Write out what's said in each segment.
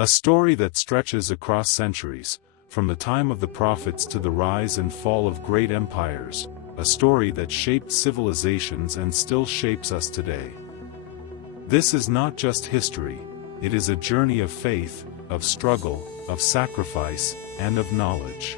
A story that stretches across centuries, from the time of the prophets to the rise and fall of great empires, a story that shaped civilizations and still shapes us today. This is not just history, it is a journey of faith, of struggle, of sacrifice, and of knowledge.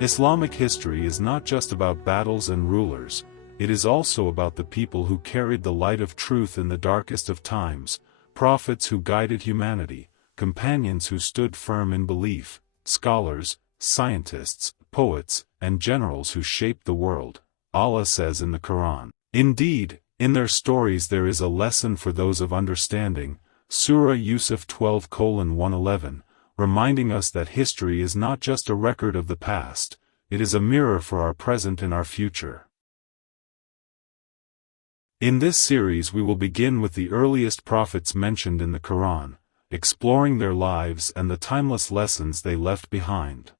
Islamic history is not just about battles and rulers, it is also about the people who carried the light of truth in the darkest of times, prophets who guided humanity, companions who stood firm in belief, scholars, scientists, poets, and generals who shaped the world. Allah says in the Quran, "Indeed, in their stories there is a lesson for those of understanding." Surah Yusuf 12:111, reminding us that history is not just a record of the past, it is a mirror for our present and our future. In this series we will begin with the earliest prophets mentioned in the Quran, exploring their lives and the timeless lessons they left behind.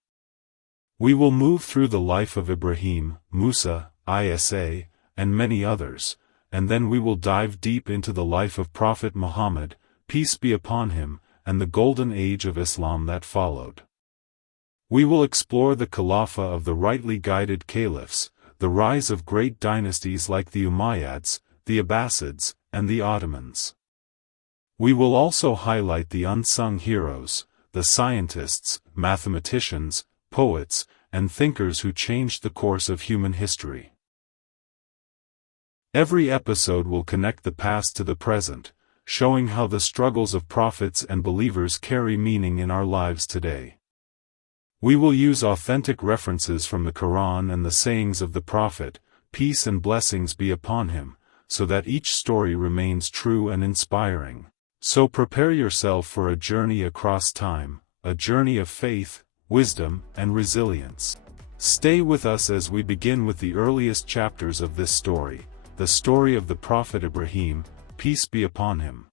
We will move through the life of Ibrahim, Musa, Isa, and many others, and then we will dive deep into the life of Prophet Muhammad, peace be upon him, and the golden age of Islam that followed. We will explore the Khilafah of the rightly guided caliphs, the rise of great dynasties like the Umayyads, the Abbasids, and the Ottomans. We will also highlight the unsung heroes, the scientists, mathematicians, poets, and thinkers who changed the course of human history. Every episode will connect the past to the present, showing how the struggles of prophets and believers carry meaning in our lives today. We will use authentic references from the Quran and the sayings of the Prophet, peace and blessings be upon him, so that each story remains true and inspiring. So prepare yourself for a journey across time, a journey of faith, wisdom, and resilience. Stay with us as we begin with the earliest chapters of this story, the story of the Prophet Ibrahim, peace be upon him.